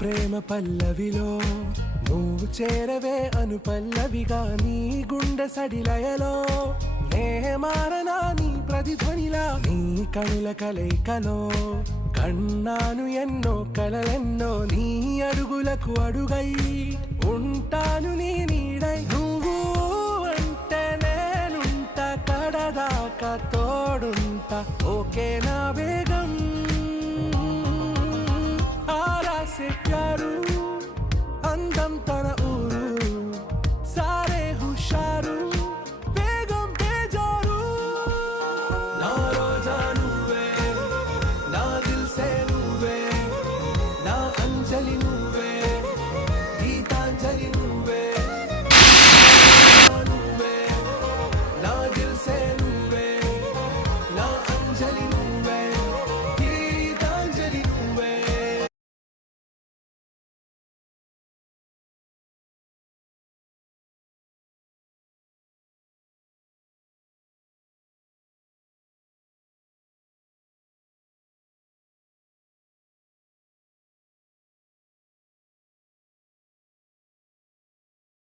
ప్రేమ పల్లవిలో నువ్వు చేరవే అను పల్లవిగా నీ గుండె సడిలయలో నే మారనా నీ ప్రతిధ్వనిలా నీ కనుల కలయికలో కన్నాను ఎన్నో కలలెన్నో నీ అడుగులకు అడుగై ఉంటాను నీ నీడై నువ్వు అంటే నేనుంట కడదాకా తోడుంటా ఓకే నా బేగం ఆరాసే